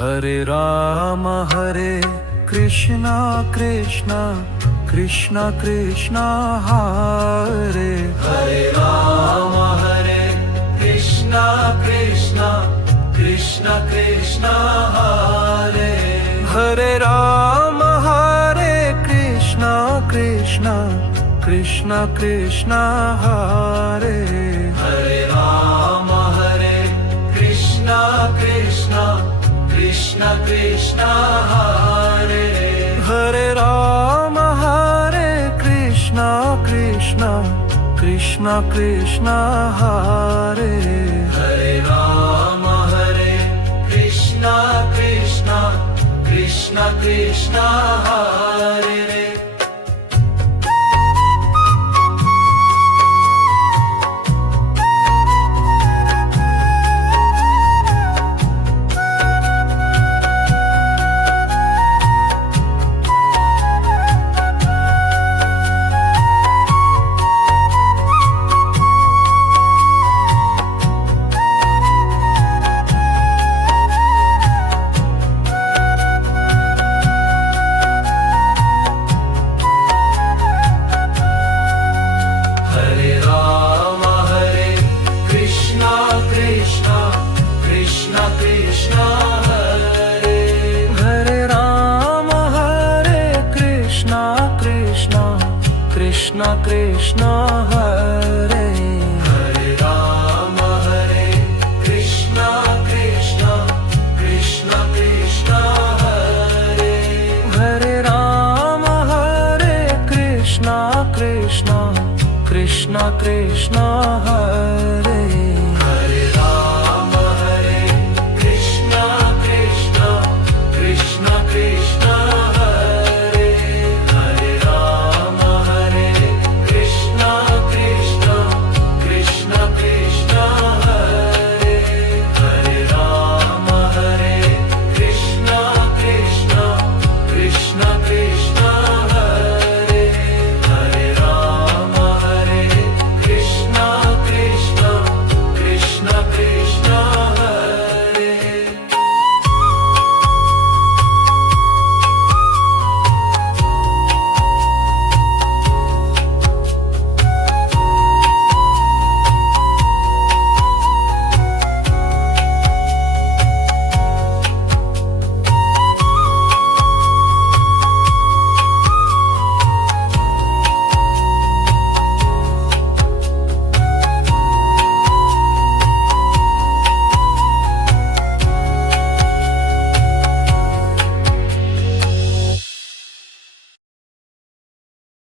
Hare Krishna Krishna Krishna Krishna Hare Ram Hare Krishna Krishna Krishna Krishna Hare Hare Ram Hare Krishna Krishna Krishna Krishna Hare Ram Hare Krishna Krishna Krishna Krishna Hare Hare Ram Hare Krishna Krishna Krishna Krishna Hare Ram Hare Krishna Krishna Krishna Krishna Hare Krishna Krishna